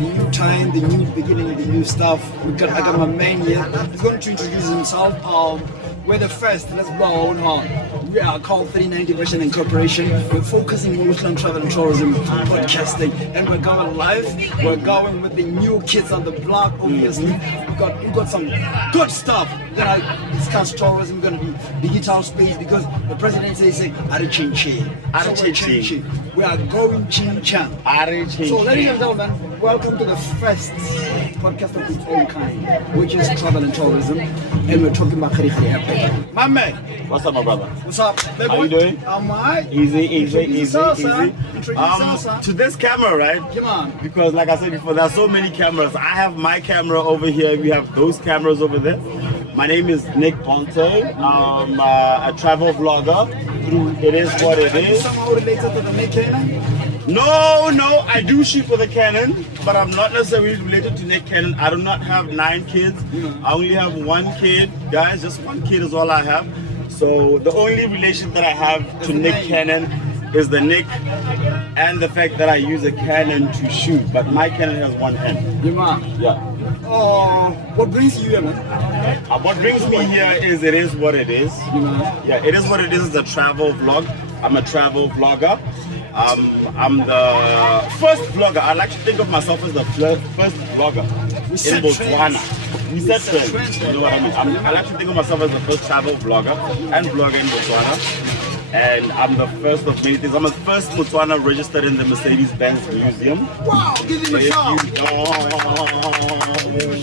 new time, the new beginning, the new stuff. I got my man here. He's going to introduce himself. We're the first. Let's blow our own horn. We are called 390 Vision Incorporation. We're focusing mostly on travel and tourism, podcasting, and we're going live. We're going with the new kids on the block. Obviously, we got some good stuff. We're gonna discuss tourism. We're gonna be digital space because the president is saying Arichinchi. We are going chin chan. So, ladies and gentlemen, welcome to the first podcast of its own kind, which is travel and tourism, and we're talking about Makgadikgadi Epic. My man, what's up, my brother? What's up? How you doing? I'm alright. Easy. To To this camera, right? Come on. Because like I said before, there are so many cameras. I have my camera over here. We have those cameras over there. My name is Nick Ponte. I'm a travel vlogger through It Is What It Are you Is. somehow related to the Nick Cannon? No, I do shoot for the Canon, but I'm not necessarily related to Nick Cannon. I do not have 9 kids. I only have 1 kid, guys. Just 1 kid is all I have. So the only relation that I have to Nick Cannon is the Nick and the fact that I use a Canon to shoot, but my Canon has 1 hand. Yeah. Oh, what brings you here, man? What brings me here is It Is What It Is. Yeah, It Is What It Is a travel vlog. I'm a travel vlogger. I'm the first vlogger. I like to think of myself as the first vlogger in Botswana. We set trends. You know what I mean? I like to think of myself as the first travel vlogger and vlogger in Botswana. And I'm the first of many things. I'm the first Botswana registered in the Mercedes-Benz Museum. Wow, give him a shout. If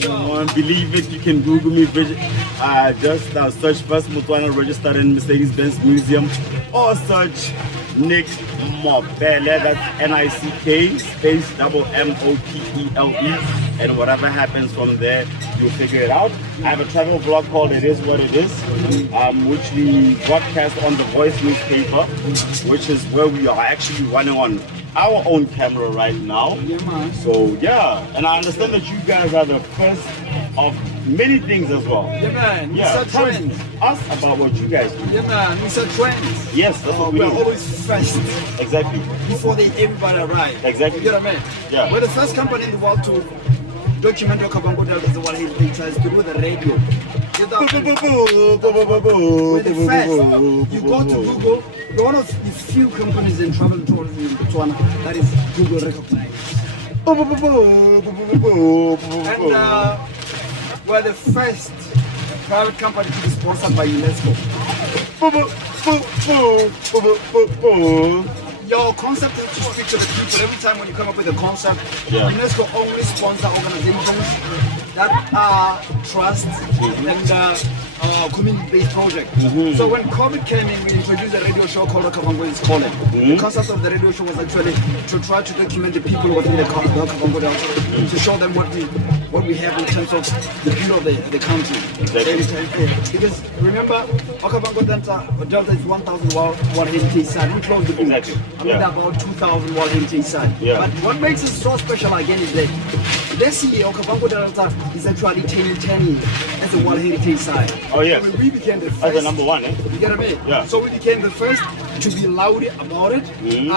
you don't believe it, you can Google me. Just search first Botswana registered in Mercedes-Benz Museum, or search Nick Mopele, that's Nick space Motele, and whatever happens from there, you'll figure it out. I have a travel vlog called It Is What It Is, which we broadcast on The Voice newspaper, which is where we are actually running on our own camera right now. So yeah, and I understand that you guys are the first of many things as well. Yeah, man. Yeah, Tell us about what you guys do. Yeah, man. We set trends. Yes, that's what we We're do. always first Exactly. before everybody arrive. Exactly. You know what I mean? Yeah. We're the first company in the world to document Okavango Delta as the World Heritage Sites through the radio. We're the first. You go to Google. We're one of the few companies in travel and tourism in Botswana that is Google recognized. And we're the first private company to be sponsored by UNESCO. Your concept is to speak to the people. Every time when you come up with a concept, UNESCO only sponsor organizations that are trust and community-based project. So when COVID came in, we introduced a radio show called Okavango is Calling. The concept of the radio show was actually to try to document the people within the Okavango Delta, to show them what we have in terms of the beauty of the country. Because remember, Okavango Delta is 1,000 World Heritage Site. We closed the book. I mean, about 2,000 World Heritage Site. But what makes it so special again is that this year, Okavango Delta is actually 10 as a World Heritage Site. Oh yes. So we became the first. As the number 1, eh? You get what I mean? Yeah. So we became the first to be loud about it. We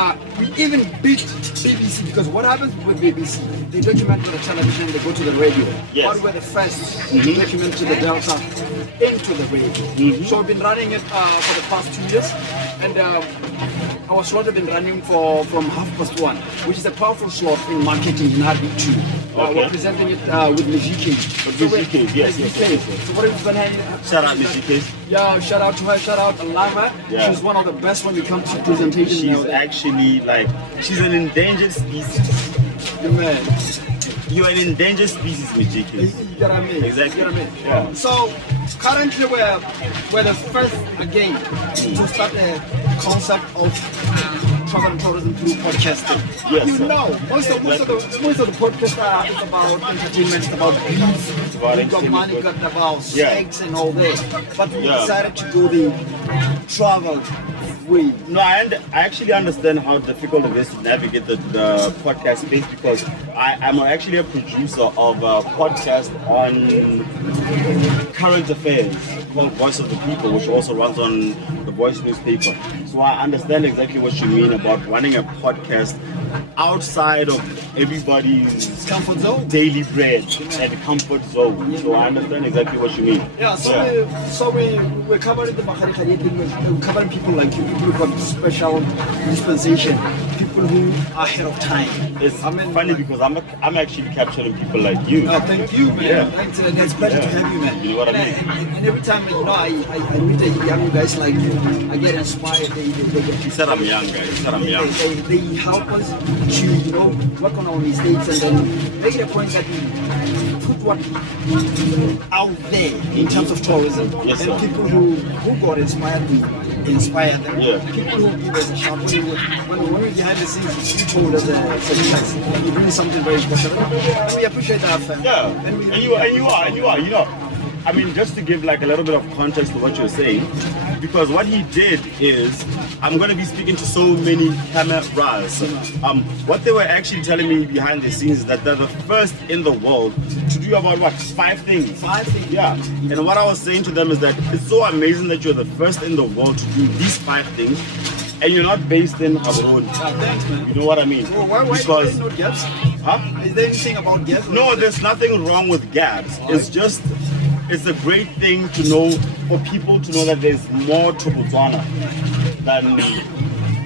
even beat BBC, because what happens with BBC? They document to the television and they go to the radio. Yes. But we're the first to document to the Delta into the radio. So I've been running it for the past 2 years, and our slot has been running from 1:30, which is a powerful slot in marketing in RB2. We're presenting it with Mijike. Yes. So what is going Shout out Mijike. Yeah, shout out to her, shout out to Lama. Yeah. She's one of the best when it comes to presentation. She's actually she's an endangered species. Yeah, man. You're an endangered species, Mijike. You get what I mean? Exactly. You get what I mean? Yeah. So currently we're the first again to start the concept of travel and tourism through podcasting. Yes, you sir. know, most of the podcasts is about entertainment, it's about beef, we got money, got about sex and all that. But we decided to go the travel way. No, I actually understand how difficult it is to navigate the podcast space, because I'm actually a producer of a podcast on current affairs called Voice of the People, which also runs on the Voice newspaper. So I understand exactly what you mean about running a podcast outside of everybody's comfort zone, daily bread and comfort zone. So I understand exactly what you mean. Yeah, we're covering the Makgadikgadi Epic. We're covering people like you, people who have special dispensation, people who are ahead of time. It's funny because I'm actually capturing people like you. Oh, thank you, man. Yeah. It's a pleasure to have you, man. You know what I mean? And every time I meet the young guys like you, I get inspired. He said I'm young, guys. He said I'm young. They help us to work on our mistakes and then make it a point that we put what out there in terms of tourism. Yes, and sir. people who got inspired, we inspire them. Yeah. People who give us a shout. When we're behind the scenes, you told us you're doing something very special. And we appreciate that, fam. Yeah, And and you are. You know, I mean, just to give like a little bit of context to what you're saying, because what he did is, I'm going to be speaking to so many cameras. What they were actually telling me behind the scenes is that they're the first in the world to do about what, 5 things. 5 things. Yeah, and what I was saying to them is that it's so amazing that you're the first in the world to do these 5 things, and you're not based in Gaborone. Thanks, man. You know what I mean? Well, why Because, no gaps? huh? Is there anything about gaps? No, there's nothing wrong with gaps. It's just, it's a great thing to know, for people to know that there's more to Botswana than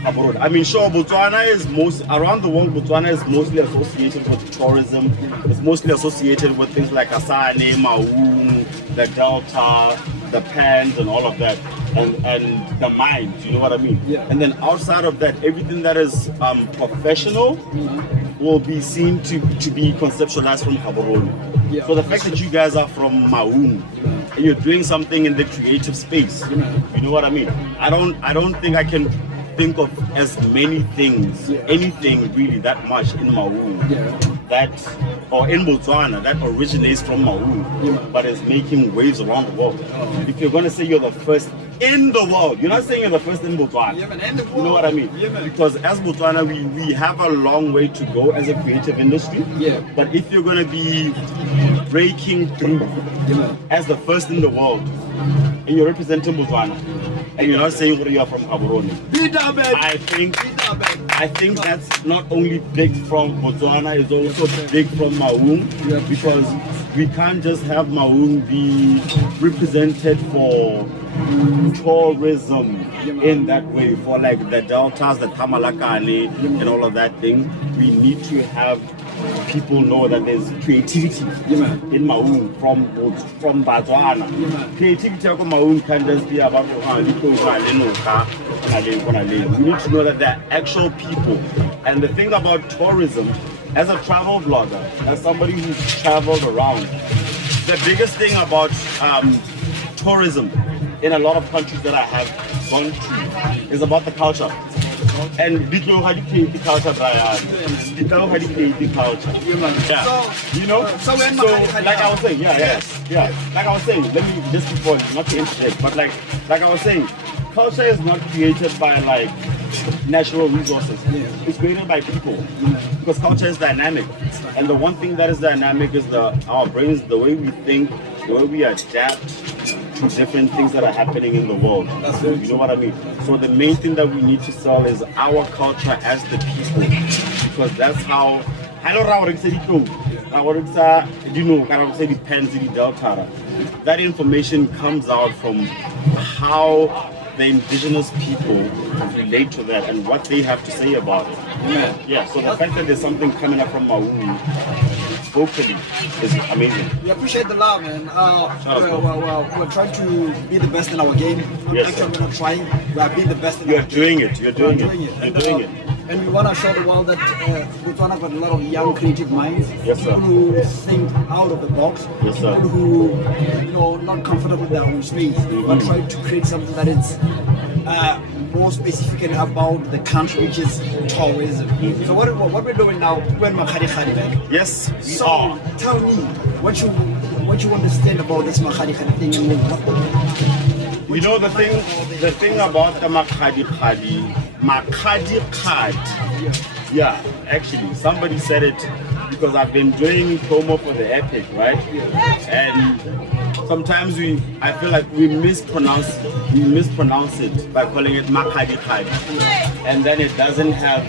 abroad. I mean, sure, Botswana is around the world, Botswana is mostly associated with tourism. It's mostly associated with things like Asane, Maung, the Delta, the Pans, and all of that. And the mines, you know what I mean? Yeah. And then outside of that, everything that is professional will be seen to be conceptualized from Gaborone. Yeah. So the fact that you guys are from Maung and you're doing something in the creative space, you know what I mean? I don't think I can think of as many things, anything really that much in Maung or in Botswana that originates from Maung, but is making waves around the world. If you're going to say you're the first in the world, you're not saying you're the first in Botswana. You know what I mean? Because as Botswana, we have a long way to go as a creative industry. But if you're going to be breaking through as the first in the world, and you're representing Botswana, and you're not saying where you are from Gaborone, I think that's not only big from Botswana, it's also big from Maung, because we can't just have Maung be represented for tourism in that way, for like the deltas, the Tamalakane, and all of that thing. We need to have people know that there's creativity in Maung from Botswana. Creativity of Maung can just be about we need to know that they're actual people. And the thing about tourism, as a travel blogger, as somebody who's traveled around, the biggest thing about tourism in a lot of countries that I have gone to is about the culture. And Biklo had the culture, Brian. Biklo had the culture. Yeah. You know? So like I was saying, like I was saying, let me just before, not to interject, but like I was saying, culture is not created by like natural resources. It's created by people. Because culture is dynamic. And the one thing that is dynamic is our brains, the way we think, the way we adapt to different things that are happening in the world. You know what I mean? So the main thing that we need to sell is our culture as the people, because that's how that information comes out from how the indigenous people relate to that and what they have to say about it. Yeah, so the fact that there's something coming up from Maung vocally is amazing. We appreciate the love, man. We're trying to be the best in our game. Actually, we're not trying. We are being the best in our game. You're doing it. And we want to show the world that Botswana got a lot of young creative minds. Yes, sir. People who think out of the box. Yes, sir. People who, not comfortable with their own space, but try to create something that is more specifically about the country, which is tourism. So what we're doing now, we're in Makgadikgadi, man. Yes, we So are. tell me what you understand about this Makgadikgadi thing and You know the thing about the Makgadikgadi, yeah, actually somebody said it because I've been doing promo for the Epic, right? And sometimes I feel like we mispronounce it by calling it Makgadikgadi, and then it doesn't have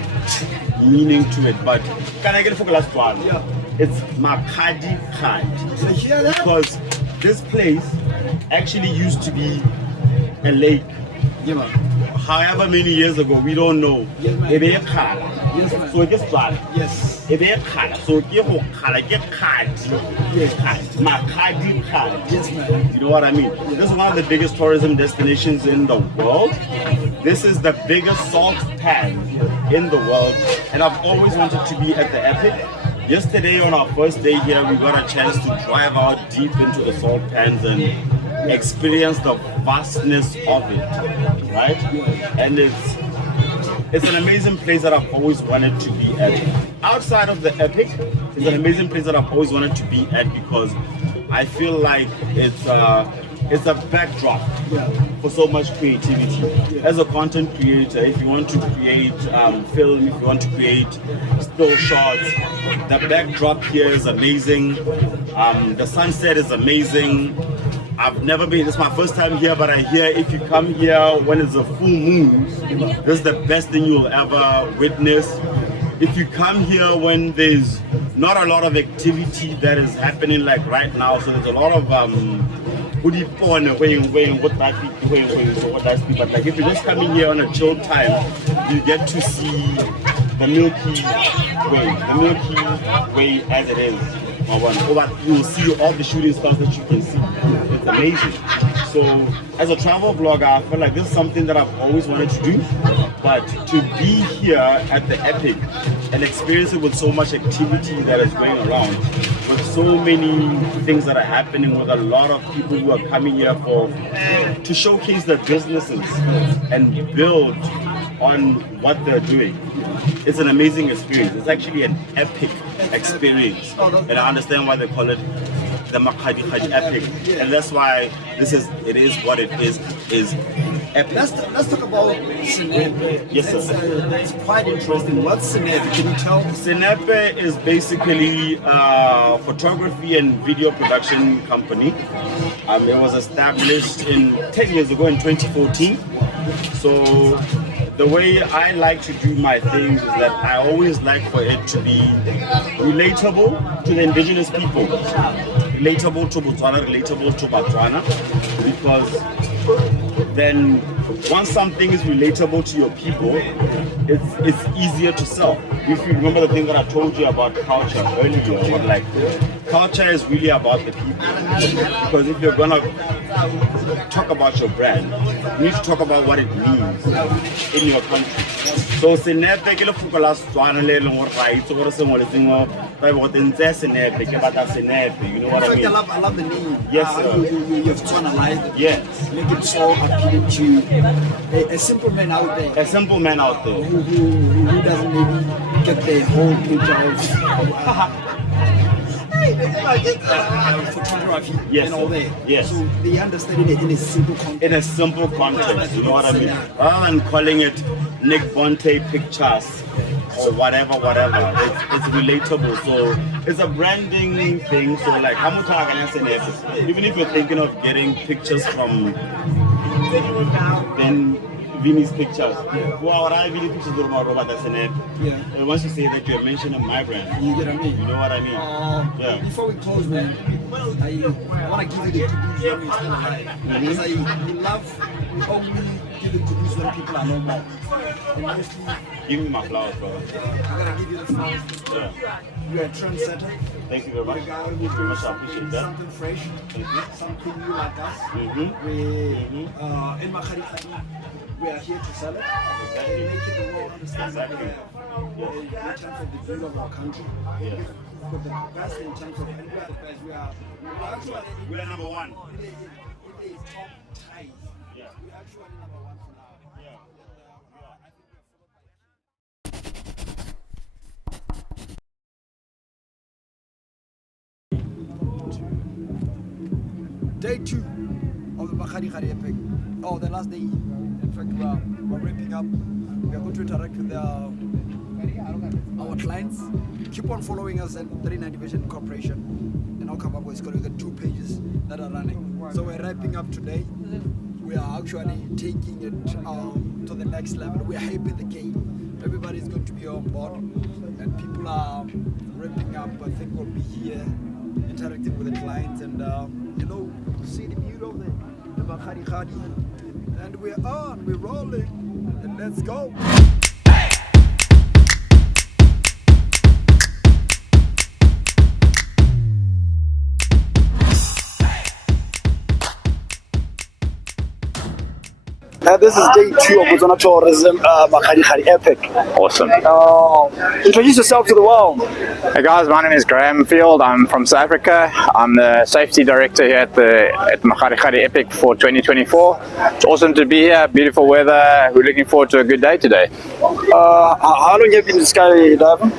meaning to it. But can I get it for the last one? Yeah. It's Makgadikgadi So you hear that? because this place actually used to be a lake. Yeah, man. However many years ago, we don't know. Yes, ma'am. Ebe e kgala. Yes, ma'am. So ke swala. Yes. Ebe e kgala. So ke go kgala ke kgadi. Yes. Makgadikgadi. Yes, man. You know what I mean? This is one of the biggest tourism destinations in the world. This is the biggest salt pan in the world, and I've always wanted to be at the Epic. Yesterday on our first day here, we got a chance to drive out deep into the salt pans and experience the vastness of it, right? And it's an amazing place that I've always wanted to be at. Outside of the Epic, it's an amazing place that I've always wanted to be at because I feel like it's a backdrop for so much creativity. As a content creator, if you want to create film, if you want to create still shots, the backdrop here is amazing. The sunset is amazing. I've never been, this is my first time here, but I hear if you come here when it's a full moon, this is the best thing you'll ever witness. If you come here when there's not a lot of activity that is happening like right now, so there's a lot of but like if you're just coming here on a chill time, you get to see the Milky Way as it is. You'll see all the shooting stars that you can see. It's amazing. So as a travel vlogger, I feel like this is something that I've always wanted to do, but to be here at the Epic and experience it with so much activity that is going around, with so many things that are happening, with a lot of people who are coming here to showcase their businesses and build on what they're doing. It's an amazing experience. It's actually an epic experience, and I understand why they call it the Makgadikgadi Epic, and that's why it is what it is epic. Let's talk about Senepe. Yes, sir. That's quite interesting. What's Senepe? Can you tell? Senepe is basically a photography and video production company. It was established 10 years ago in 2014. So the way I like to do my things is that I always like for it to be relatable to the indigenous people, relatable to Botswana, relatable to Botswana, because then once something is relatable to your people, it's easier to sell. If you remember the thing that I told you about culture earlier, like culture is really about the people, because if you're gonna talk about your brand, you need to talk about what it means in your country. So Senepe ke lefoko la Setswana le leng gore ra itse gore sengwe le sengwe ba bo tentse Senepe ke batla Senepe, you know what I mean? I love the name. Yes, sir. You've Botswana-ized. Yes. Make it so appealing to a simple man out there. A simple man out there. Who doesn't maybe get the whole picture of photography Yes, and all sir. that. Yes. So they understand it in a simple context. In a simple context, you know what I mean? Rather than calling it Nick Bonte pictures or whatever, it's relatable. So it's a branding thing. So like, even if you're thinking of getting pictures from then Vinny's pictures. Wow, I really pictures of Robert that's an app. Yeah. And once you say that, you're mentioning my brand. You get what I mean? You know what I mean? Yeah. Before we close, man, I want to give you the kudos when you're still alive. Because we only give the kudos when people are normal. And mostly, Give me my flowers, brother. I gotta give you the flowers. Yeah. You're a trendsetter. Thank you very much. You're a guy who's Very much, I appreciate that. something fresh, Thank you. something new like us. Mm-hmm. In Makgadikgadi, we are here to sell it. And make the world understand Exactly. in terms of the beauty of our country. We've got the best in terms of, and we are the best. We are actually We're number one. in the top ties. Yeah. We're actually number one for now. Yeah. I think we're followed by Day 2 of the Makgadikgadi Epic. Oh, the last day. In fact, we're wrapping up. We are going to interact with our clients. Keep on following us at 39 Vision Corporation, and I'll come up with the 2 pages that are running. So we're wrapping up today. We are actually taking it to the next level. We are hyping the game. Everybody's going to be on board, and people are wrapping up. I think we'll be here interacting with the clients and see the beauty of the Makgadikgadi. And we're on, we're rolling, and let's go. This is day 2 of Botswana tourism, Makgadikgadi Epic. Awesome. Introduce yourself to the world. Hey guys, my name is Graham Field. I'm from South Africa. I'm the safety director here at Makgadikgadi Epic for 2024. It's awesome to be here. Beautiful weather. We're looking forward to a good day today. How long have you been skydiving?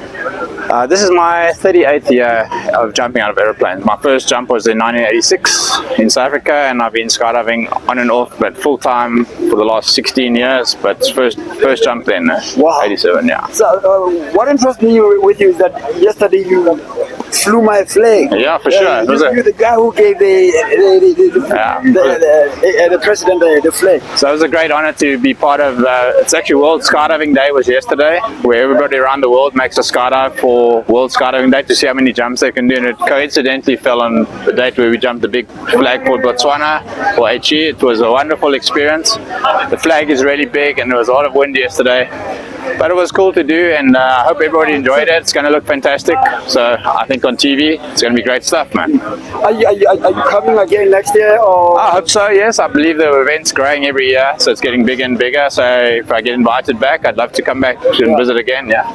This is my 38th year of jumping out of aeroplanes. My first jump was in 1986 in South Africa, and I've been skydiving on and off, but full time for the last 16 years. But first jump then, wow. 87, yeah. So what interests me with you is that yesterday you flew my flag. Yeah, for sure. You're the guy who gave the president the flag. So it was a great honor to be part of, it's actually World Skydiving Day was yesterday, where everybody around the world makes a skydive for World Skydiving Day to see how many jumps they can do, and it coincidentally fell on the date where we jumped the big flag for Botswana, for HE. It was a wonderful experience. The flag is really big and there was a lot of wind yesterday, but it was cool to do, and I hope everybody enjoyed it. It's going to look fantastic, so I think on TV it's going to be great stuff, man. Are you coming again next year? Or? I hope so, yes. I believe the event's growing every year, so it's getting bigger and bigger, so if I get invited back, I'd love to come back and visit again, yeah.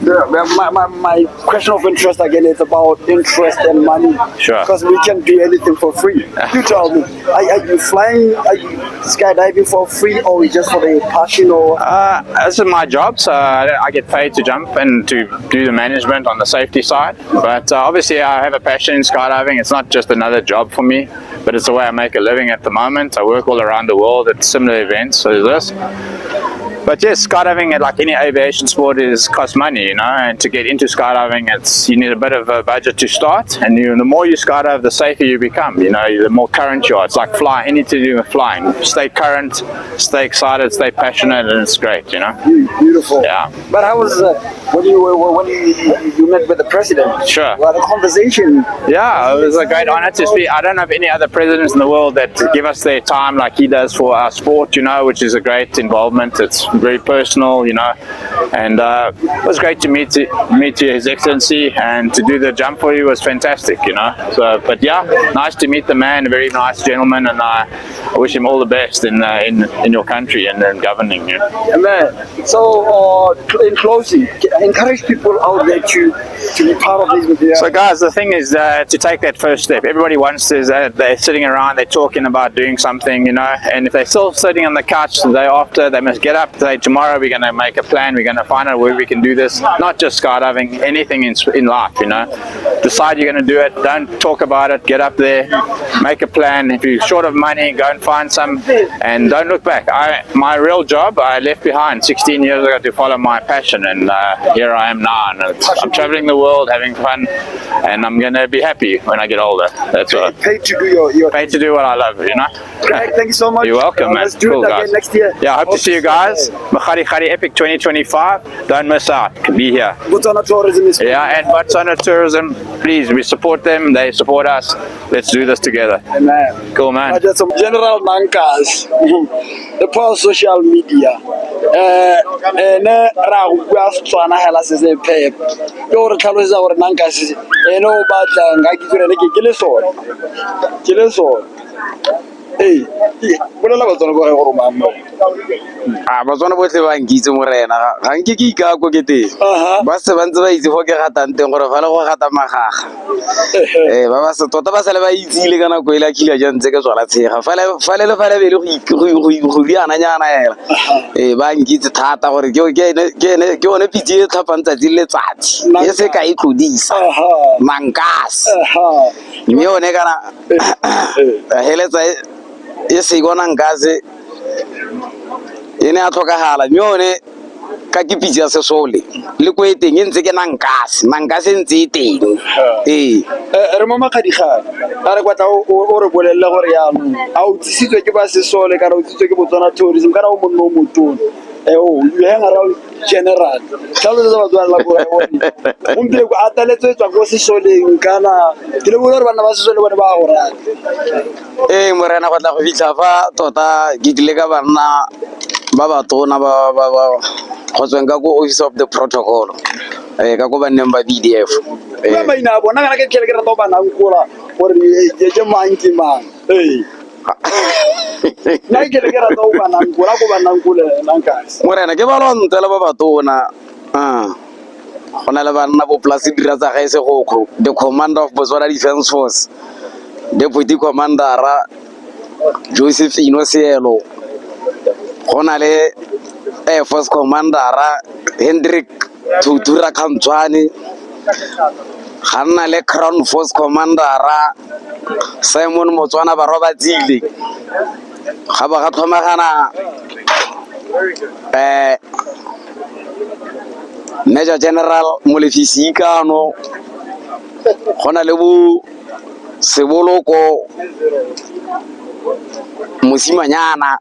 My question of interest again is about interest and money. Sure. Because we can't do anything for free. You tell me, are you flying, are you skydiving for free, or just for the passion? Or this is my job, so I get paid to jump and to do the management on the safety side. But obviously I have a passion in skydiving. It's not just another job for me, but it's the way I make a living at the moment. I work all around the world at similar events, so this. But yes, skydiving, like any aviation sport, costs money, and to get into skydiving, you need a bit of a budget to start, and the more you skydive, the safer you become, the more current you are. It's like flying, anything to do with flying. Stay current, stay excited, stay passionate, and it's great, Beautiful. Yeah. But how was when you met with the president? Sure. What a conversation. Yeah, it was a great honor to speak. I don't know of any other presidents in the world that give us their time like he does for our sport, which is a great involvement. It's very personal, and it was great to meet His Excellency, and to do the jump for you was fantastic, So, but yeah, nice to meet the man, a very nice gentleman, and I wish him all the best in your country and in governing. So, in closing, encourage people out there to be part of this. So guys, the thing is to take that first step. Everybody wants to, they're sitting around, they're talking about doing something, and if they're still sitting on the couch the day after, they must get up, say tomorrow we're going to make a plan, we're going to find out where we can do this, not just skydiving, anything in life, Decide you're going to do it, don't talk about it, get up there, make a plan. If you're short of money, go and find some, and don't look back. My real job, I left behind 16 years ago to follow my passion, and here I am now, and I'm traveling the world, having fun, and I'm going to be happy when I get older. That's what. Paid to do paid to do what I love, Greg, thank you so much. You're welcome, man. Let's do cool, it again guys. next year. Yeah, I hope to see you guys. Makgadikgadi Epic 2025. Don't miss out. Be here. Botswana tourism is. Yeah, and Botswana tourism, please, we support them. They support us. Let's do this together. Amen. Cool, man. Just some general mankas. The power social media. Ra bua Setswana hela se se pep. Yo re tlhalosetsa gore nankas ene o batla nga ke tsere ke le sona. Hey, bolela Batswana go gore mama. Batswana botlhe ba nkitse morena ga nke ke ikako ke teng ba se bantse ba itse go ke gatang teng gore fa le go gata magaga ba ba se tota ba sale ba itsile kana go ila khila ja ntse ke tswala tshega fa le bele go diana ela ba nkitse thata gore ke one pitse tlhapantsa le tsatsi e se ka itlodisa mankas mme one kana heletsa e se gona nkase ene a tlhokagala mme one ka ke pitse ya sesole le ko eteng e ntse ke nankase ntse e teng re mo Makgadikgadi a re kwatla o re bolelle gore yaanong a o tsisitswe ke ba sesole kana o tsisitswe ke Botswana tourism kana o monno o motona you hang around general tlhalosetsa batswana la gore gompieko a taletse tswa ko sesoleng kana ke le bole gore banna ba sesole bone ba go rata morena go tla go fitlha fa tota ke tlile ka banna ba batona ba go tsweng ka ko office of the protocol ka ko banneng ba BDF ba maina a bona kana ke tlhele ke rata go banang kola gore ke mang ke mang nna ke tlhele ke rata go banang kola ko banang kole nankase morena ke ba lwantela ba batona go na le banna bo polase dira tsa gae segokgo the commander of Botswana Defence Force deputy commandera Josephine Seelo go na le Air Force commandera Hendrik Tutura Khamtswane ga nna le Crown Force commandera Simon Motswana Barobatsile ga ba ga tlhomagana Major General Molefisi Ikano go na le bo Seboloko Mosimanyana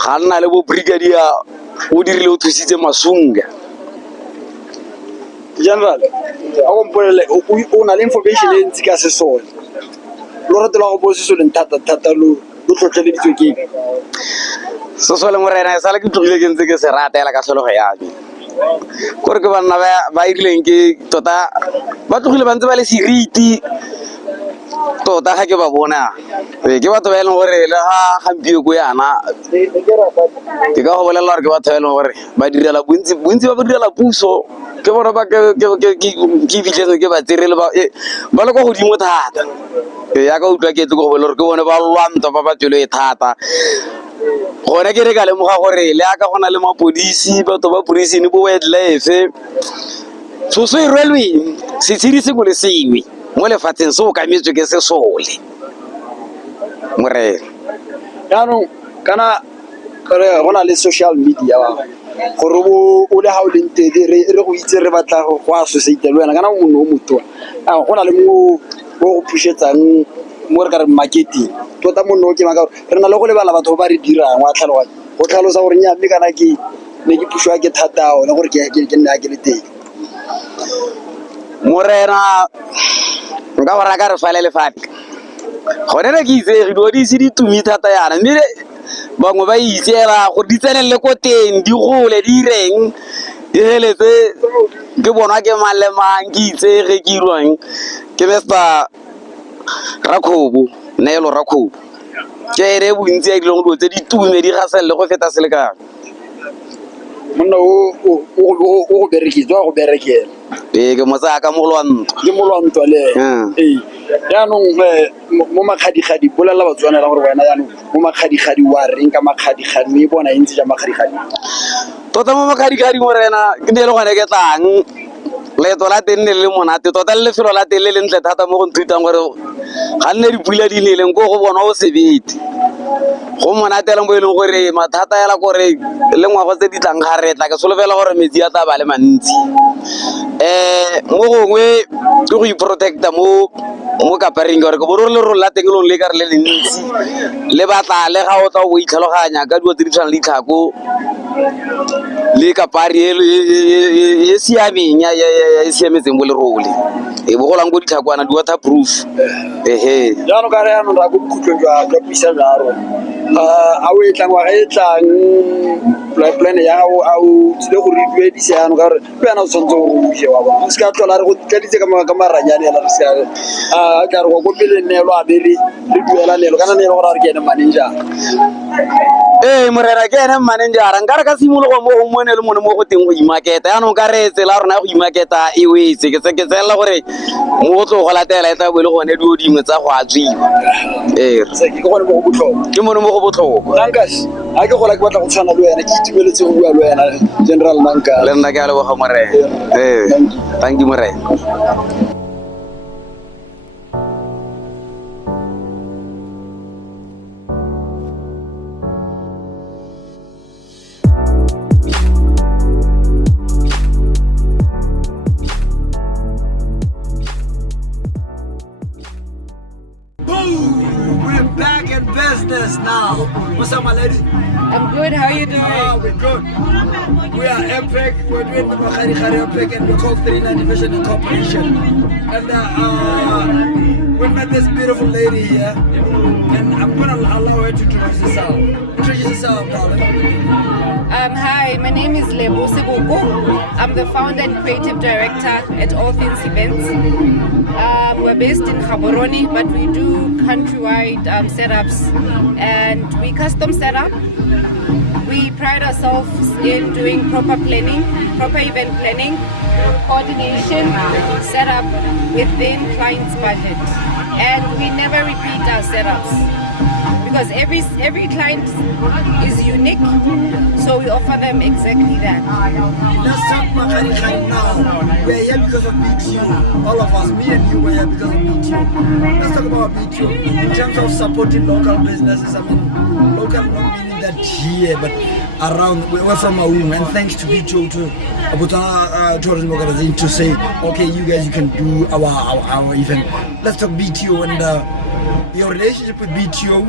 ga nna le bo brigadier o dirile o thusitse Masunga general a go mpolele o na le information e ntsi ka sesole lo ratela go bo sesoleng thata lo tlhotlheleditswe ke sesole morena e sale ke tlogile ke ntse ke se ratela ka tlhologo yame kore ke banna ba irileng ke tota ba tlogile ba ntse ba le seriti tota ga ke ba bona ke batho ba e leng gore le ga gampieko yana ke ka go bolelela gore ke batho ba e leng gore ba direla bontsi ba ba direla puso ke bona ba ke fitlhetse ke ba tserele ba le kwa godimo thata ya ka utlwa ke etse go bolela gore ke bone ba lwanto ba tswelo e thata gone ke re ka lemoga gore le aka go na le mapodisi batho ba polising bo wildlife tshoso e rwelweng setshedi sengwe le sengwe mo lefatsheng se o kametswe ke sesole morena yaanong kana go na le social media gore o le ga o leng teng re go itse re batla go associate le wena kana monno o motona go na le mo go pushetsang mo re ka re marketing tota monno o ke maka gore re na le go lebala batho ba re dirang wa tlhaloganya go tlhalosa gore nya mme kana ke ne ke pushwa ke thata one gore ke nna ke le teng morena nka go raka re fale lefate gone re ke itsege dio di ise di tumi thata yana mme bangwe ba itseela gore di tsenelele ko teng di gole di ireng di heletse ke bonwa ke mang le mang ke itsege ke irwang ke Mr. Rakhobo Nelo Rakhobo ke ere bontsi ya dilong dilo tse di tume di gaselele go feta selekano monna o go bereketse wa go berekela ke motsaka molwanto ke molwanto le yaanong mo Makgadikgadi bolela batswanela gore wena yaanong mo Makgadikgadi wa reng ka Makgadikgadi o e bona e ntse ja Makgadikgadi tota mo Makgadikgadi morena ke ne le gone ke tlang leeto la teng ne le monate tota le lefelo la teng le lentle thata mo go nthutang gore ga nne dipula di neleng ko go bona o sebete go monatela mo e leng gore mathata yala kore le ngwago tse di tlang ga retla ke solofela gore metsi a tla ba le mantsi mo gongwe ke go iprotecta mo kapareng gore ke bo le rolo la teng long le ka re le lentsi le batla le ga o tla o itlhaloganya ka dilo tse di tshwana le ditlhako le kapari e siameng e siametseng bo lerole e bo golang ko ditlhakwana di waterproof jaanong ka re yaanong ra ko bokhutlong jwa puisano ya rona a o e tlang wa ga e tlang plan ya gago a o tsile gore e duedise yaanong ka gore le wena o tshwanetse gore o ise wa bona se ka tlhola re go tladitse ka maranyane ela re sekare a ka re go ko pele neelo a be re duela neelo kana neelo gore a re ke ene manager morena ke ene manager nka re ka simologo mo go mone le mone mo go teng go imaketa yaanong ka re tsela ya rona ya go imaketa e wetse ke tselela gore mo go tlo go latela e tla bo le gone dio dingwe tsa go atswiwa ke gone mo go botlhokwa ke mone mo go botlhokwa nankas a ke gola ke batla go tshwana le wena ke itumeletse go bua le wena general nankas le nna ke a leboga morena thank you morena business now. What's up, my lady? I'm good. How are you doing? We're good. We are Epic. We're doing the Makgadikgadi Epic, and we're called 39 Division Incorporation. And we met this beautiful lady here, and I'm gonna allow her to introduce herself. Introduce yourself, darling. Hi, my name is Lebo Sebuku. I'm the founder and creative director at All Things Events. We're based in Gaborone, but we do countrywide setups, and we custom set up. We pride ourselves in doing proper planning, proper event planning, coordination, setup within client's budget, and we never repeat our setups because every client is unique, so we offer them exactly that. Let's talk Makgadikgadi now. We're here because of BTO. All of us, me and you, we're here because of BTO. Let's talk about BTO in terms of supporting local businesses. I mean, local not meaning that here, but around. We're from Aum, and thanks to BTO, to Botswana tourism organization, to say, okay, you guys, you can do our event. Let's talk BTO and your relationship with BTO.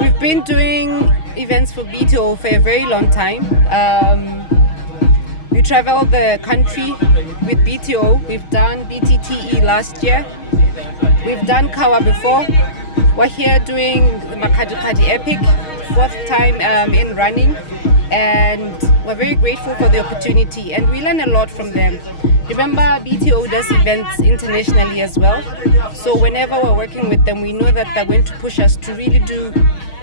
We've been doing events for BTO for a very long time. We travel the country with BTO. We've done BTTE last year. We've done Kawa before. We're here doing the Makgadikgadi Epic, 4th time in running, and we're very grateful for the opportunity, and we learn a lot from them. Remember, BTO does events internationally as well, so whenever we're working with them, we know that they're going to push us to really do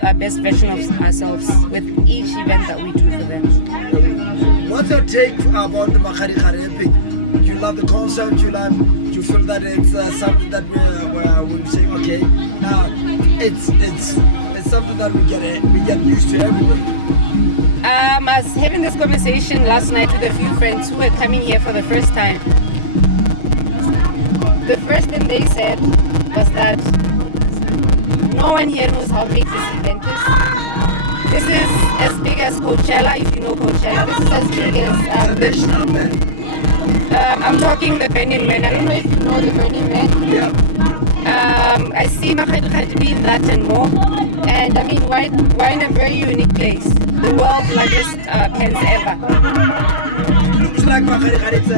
our best version of ourselves with each event that we do for them. What's your take about the Makgadikgadi Epic? You love the concept, you feel that it's something that we're saying, okay, now it's something that we get used to everybody. I was having this conversation last night with a few friends who were coming here for the first time. The first thing they said was that no one here knows how big this event is. This is as big as Coachella, if you know Coachella. This is as big as I'm talking the Burning Man. I don't know if you know the Burning Man. Yeah. I see Makgadikgadi being that and more. And I mean, we're in a very unique place. The world's largest pens ever. Looks like Makgadikgadi is a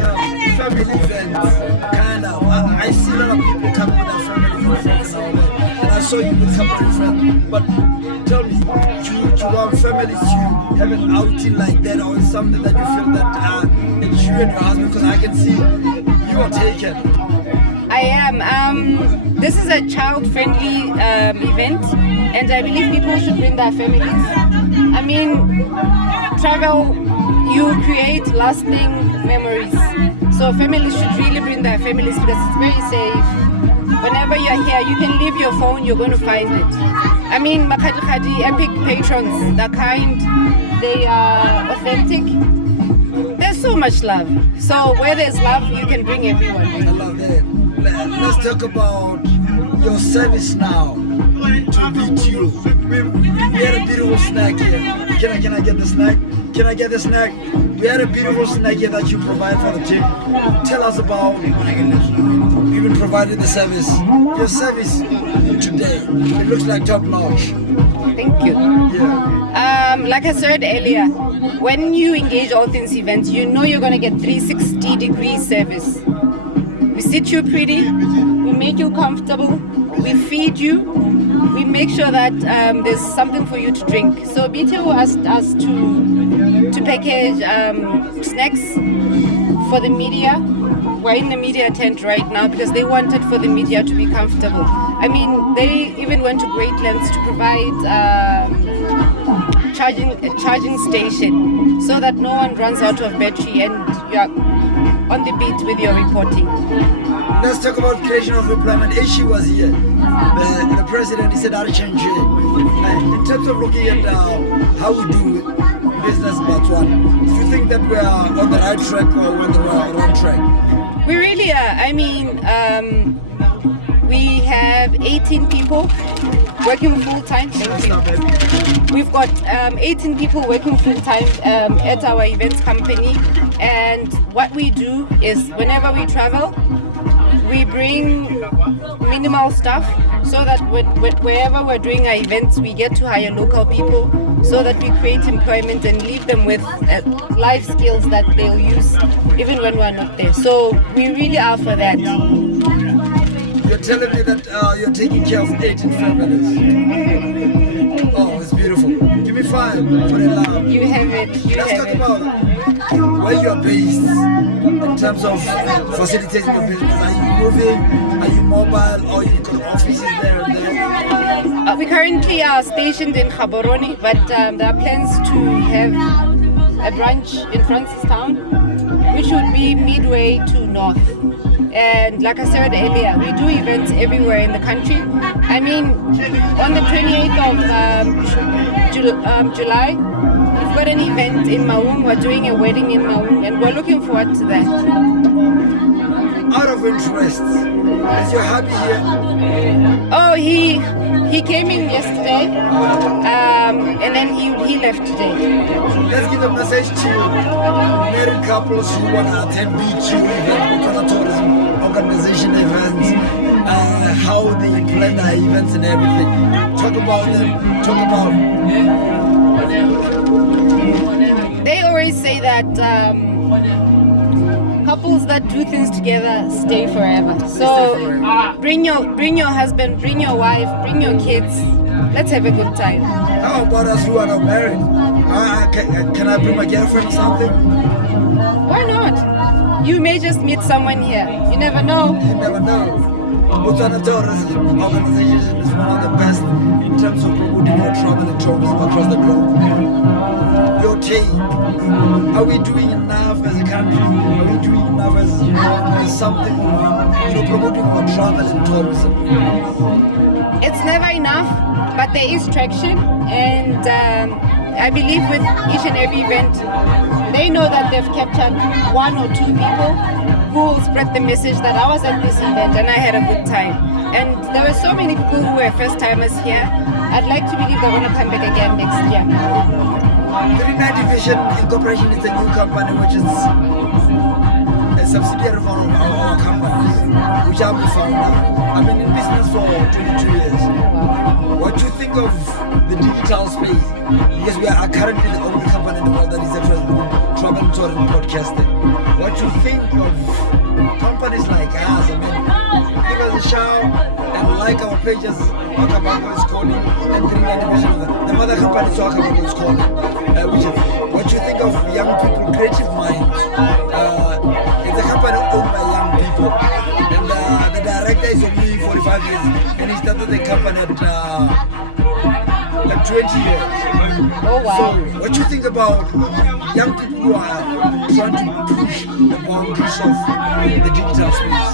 family event, kind of. I see a lot of people coming with their family friends and all that. And I saw you with some of your friends. But tell me, do you want families to have an outing like that, or something that you feel that it's you and your husband? Because I can see you are taken. I am. This is a child-friendly event, and I believe people should bring their families. I mean, travel, you create lasting memories. So families should really bring their families because it's very safe. Whenever you're here, you can leave your phone, you're going to find it. I mean, Makgadikgadi Epic patrons, they're kind, they are authentic. There's so much love. So where there's love, you can bring everyone. I love that. Let's talk about your service now to beat you. We had a beautiful snack here. Can I get the snack? Can I get the snack? We had a beautiful snack here that you provide for the team. Tell us about you even provided the service. Your service today, it looks like top notch. Thank you. Yeah. Like I said earlier, when you engage All Things Events, you know you're going to get 360-degree service. We sit you pretty, we make you comfortable, we feed you, we make sure that there's something for you to drink. So BTO asked us to package snacks for the media. We're in the media tent right now because they wanted for the media to be comfortable. I mean, they even went to great lengths to provide a charging station so that no one runs out of battery and you're on the beat with your reporting. Let's talk about creation of employment. If she was here, the president, he said, I'll change it. In terms of looking at how we do business in Botswana, do you think that we are on the right track or we're on the wrong track? We really are. I mean, we have 18 people working full-time. We've got 18 people working full-time at our events company, and what we do is whenever we travel, we bring minimal stuff so that wherever we're doing our events, we get to hire local people so that we create employment and leave them with life skills that they'll use even when we're not there. So we really are for that. You're telling me that you're taking care of 18 families. Oh, it's beautiful. Give me 5 for the love. You have it. Let's talk about where you're based in terms of facilitating your business. Are you moving? Are you mobile? Or you've got offices there and there? We currently are stationed in Gaborone, but there are plans to have a branch in Francistown, which would be midway to north. And like I said earlier, we do events everywhere in the country. I mean, on the 28th of July, we've got an event in Maung. We're doing a wedding in Maung, and we're looking forward to that. Out of interest, is your hubby here? Oh, he came in yesterday, and then he left today. Let's give a message to married couples who want to attend BQ events, Botswana Tourism Organization events, how they plan their events and everything. Talk about them. Talk about. They always say that couples that do things together stay forever. So bring your husband, bring your wife, bring your kids. Let's have a good time. How about us who are not married? Can I bring my girlfriend or something? Why not? You may just meet someone here. You never know. You never know. Botswana Tourism Organization is one of the best in terms of promoting our travel and tourism across the globe. Your take, are we doing enough as a country? Are we doing enough as something, promoting our travel and tourism? It's never enough, but there is traction, and I believe with each and every event, they know that they've captured 1 or 2 people who will spread the message that I was at this event and I had a good time. And there were so many people who were first timers here. I'd like to believe they're going to come back again next year. 39 Division Incorporation is a new company which is a subsidiary of our companies, which I've been founder. I've been in business for 22 years. What do you think of the digital space? Because we are currently the only company in the world that is actually doing travel and tourism podcasting. What do you think of companies like us? I mean, give us a shout and like our pages, talk about what it's calling, and 39 Division, the mother company talk about what it's calling. What do you think of young people, creative minds? It's a company owned by young people, and the director is only 45 years, and he started the company at 20 years. Oh wow! So, what do you think about young people who are trying to push the boundaries of the digital space?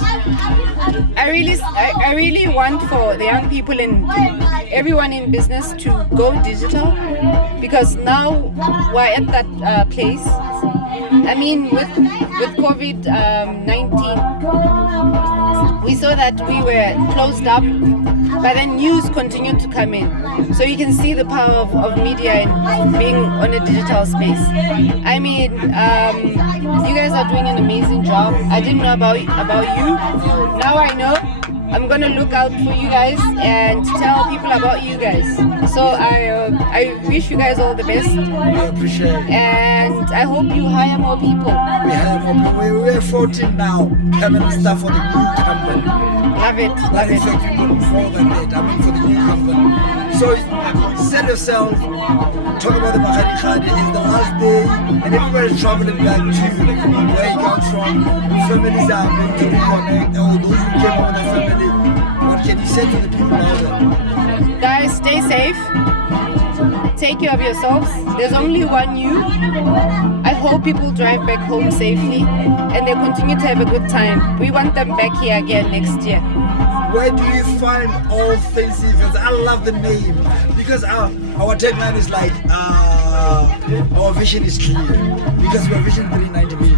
I really want for the young people and everyone in business to go digital, because now we're at that place. I mean, with COVID-19, we saw that we were closed up, but then news continued to come in. So you can see the power of media and being on a digital space. I mean, you guys are doing an amazing job. I didn't know about you. Now I know. I'm gonna look out for you guys and tell people about you guys. So I wish you guys all the best. We appreciate it. And I hope you hire more people. We have more people. We're 14 now, permanent staff for the new company. Love it. That is actually more than that. I mean, for the new company. So sell yourself. Talk about the Makgadikgadi. It's the last day, and everybody's traveling back to where he comes from. Families are going to reconnect. All those who came out with their family. What can you say to the people out there? Guys, stay safe. Take care of yourselves. There's only one you. I hope people drive back home safely and they continue to have a good time. We want them back here again next year. Where do you find all things events? I love the name because our tagline is like our vision is clear because we're Vision 390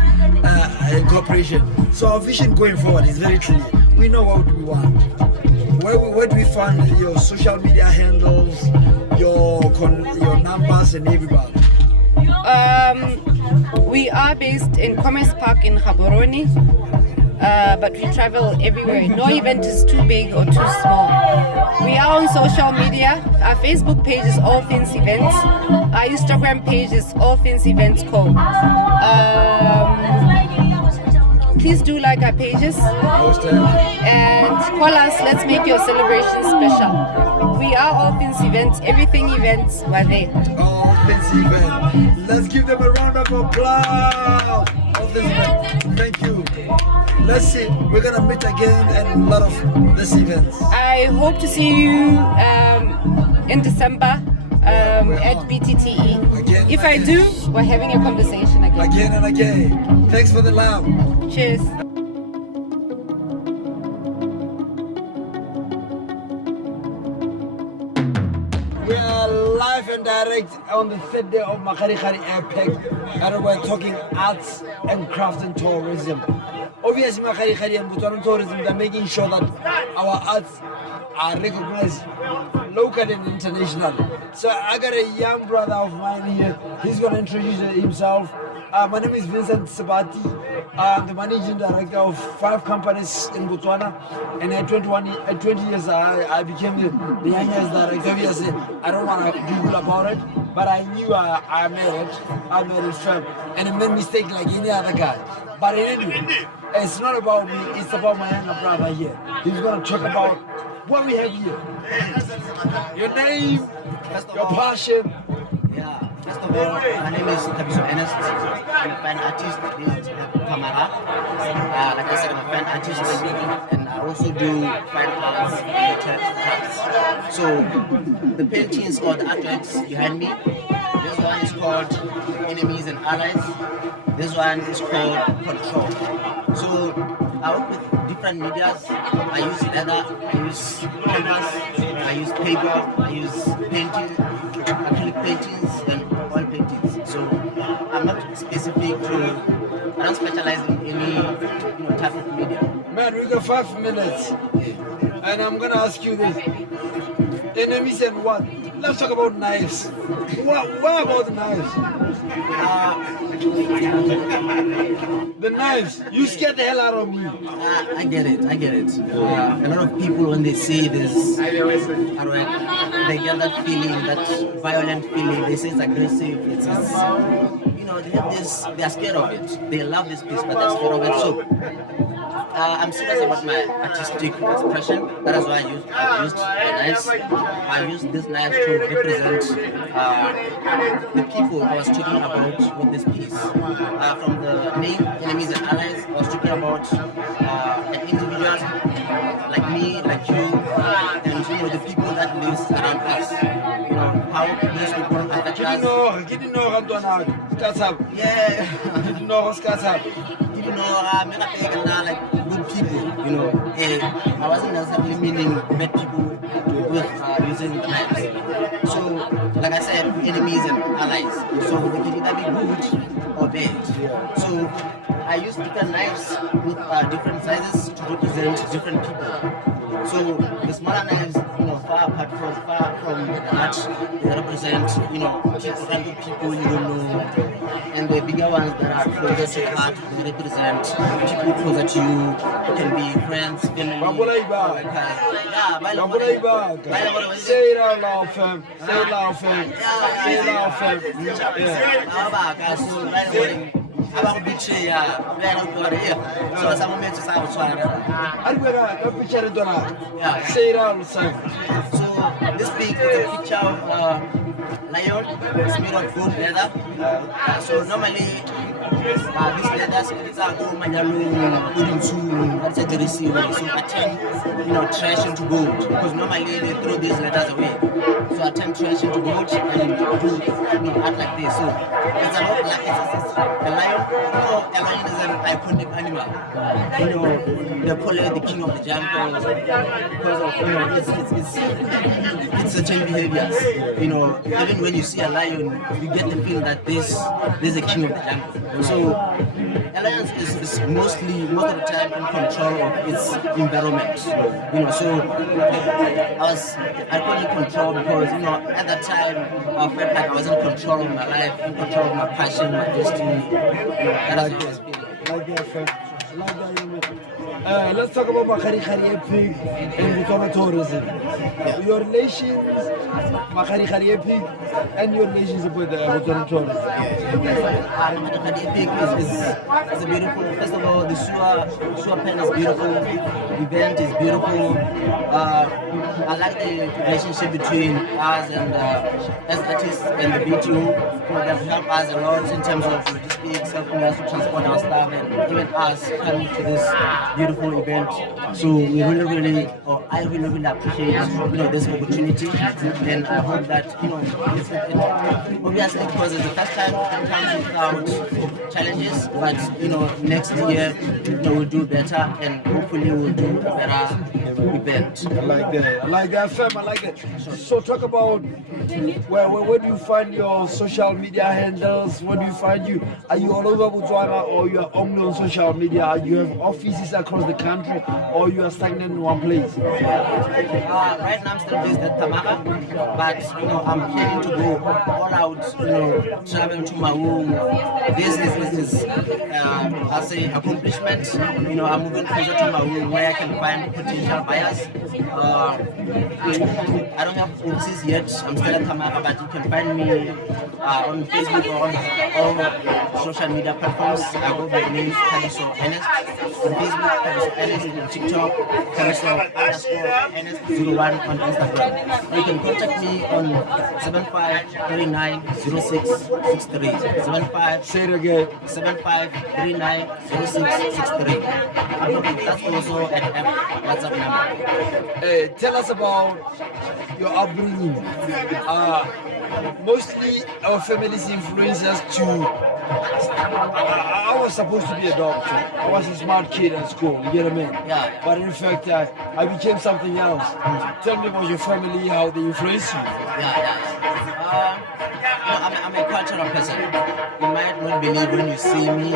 Incorporation. So our vision going forward is very clear. We know what we want. Where do we find your social media handles, your numbers and everybody? We are based in Commerce Park in Gaborone. but we travel everywhere. No event is too big or too small. We are on social media. Our Facebook page is All Things Events. Our Instagram page is All Things Events Co. Please do like our pages and call us. Let's make your celebration special. We are All Things Events. Everything events, we're there. All Things Event. Let's give them a round of applause. All Things Event. Thank you. Let's see. We're gonna meet again at a lot of these events. I hope to see you in December at BTTE. Again, if I do, we're having a conversation again. Again and again. Thanks for the love. Cheers. We are live and direct on the third day of Makgadikgadi Epic, and we're talking arts and craft and tourism. Obviously, Makgadikgadi and Botswana tourism, they're making sure that our arts are recognized locally and internationally. So I got a young brother of mine here. He's going to introduce himself. My name is Vincent Sabati. I'm the managing director of 5 companies in Botswana. And at 20 years, I became the youngest director. Obviously, I don't want to Google about it, but I knew I made it. I made it firm. And I made mistake like any other guy. But anyway, it's not about me. It's about my younger brother here. He's going to talk about what we have here. Your name, your passion. Yeah, first of all, my name is Ernest. I'm a fine artist based at Kamara. Like I said, I'm a fine artist, and I also do fine arts related crafts. So the paintings or the artworks behind me, this one is called Enemies and Allies. This one is called Control. So I work with different medias. I use leather, I use canvas, I use paper, I use painting, acrylic paintings and oil paintings. So I'm not specific to, I don't specialize in any type of media. Man, we got 5 minutes, and I'm gonna ask you this: enemies and what? Let's talk about knives. What about the knives? The knives. You scared the hell out of me. I get it. A lot of people, when they see this, they get that feeling, that violent feeling. They say it's aggressive. It's they have this. They are scared of it. They love this piece, but they're scared of it. So I'm serious about my artistic expression. That is why I used knives. I used this knife to represent the people I was talking about with this piece. From the name Enemies and Allies, I was talking about an individual like me, like you, and the people that lives around us. How these people affect us. Like good people, I wasn't necessarily meaning bad people with using the knives. So, like I said, enemies and allies. So they can either be good or bad. So I use different knives with different sizes to represent different people. So the smaller knives, far from the heart, they represent, random people you don't know. And the bigger ones that are closer to the heart, they represent people closer to you. It can be friends, family. Say it out loud, fam. Say it loud, fam. Say it loud, fam. Say it out, son. So this pic is a picture of lion. It's made of gold leather. So normally these leathers are go manyalo put into what's the receiver. So I turn trash into gold because normally they throw these leathers away. So I turn trash into gold and do art like this. So it's a lot like it's a lion. A lion is an iconic animal. They call it the king of the jungle because of it's certain behaviors. Even when you see a lion, you get the feeling that this is a king of the jungle. So Alliance is most of the time in control of its environment. So I couldn't control because at that time I felt like I was in control of my life, in control of my passion, my destiny. That is what I was feeling. like that, you know. Let's talk about Makgadikgadi Epic and Botswana tourism. Your relations, Makgadikgadi Epic, and your relations with Botswana tourism. Makgadikgadi Epic is a beautiful. First of all, the sewer pen is beautiful. The event is beautiful. I like the relationship between us and as artists and the BTO. They've helped us a lot in terms of logistics, helping us to transport our stuff, and even us coming to this beautiful event. So we I really appreciate this opportunity, and I hope that obviously because it's the first time it comes without challenges, but next year we'll do better, and hopefully we'll do a better event. I like that, fam. I like that. So talk about where do you find your social media handles? Where do you find you? Are you all over Botswana, or you are only on social media? You have offices across the country, or you are stagnant in one place? Right now I'm still based at Tamara, but I'm planning to go all out, travel to Maui. This is I'll say accomplishment. I'm moving closer to Maui where I can find potential buyers. I don't have offices yet. I'm still at Tamara, but you can find me on Facebook or on all social media platforms. I go by the name Kadiso Ernest on Facebook, Kadiso Ernest on TikTok, Kadiso_Ernest01 on Instagram. Or you can contact me on 75390663. 75. Say it again. 75390663. That's also an app WhatsApp number. Tell us about your upbringing. Mostly our families influence us to. I was supposed to be a doctor. I was a smart kid at school. You get what I mean? Yeah. But in fact, I became something else. Tell me about your family, how they influence you. I'm a cultural person. You might not believe when you see me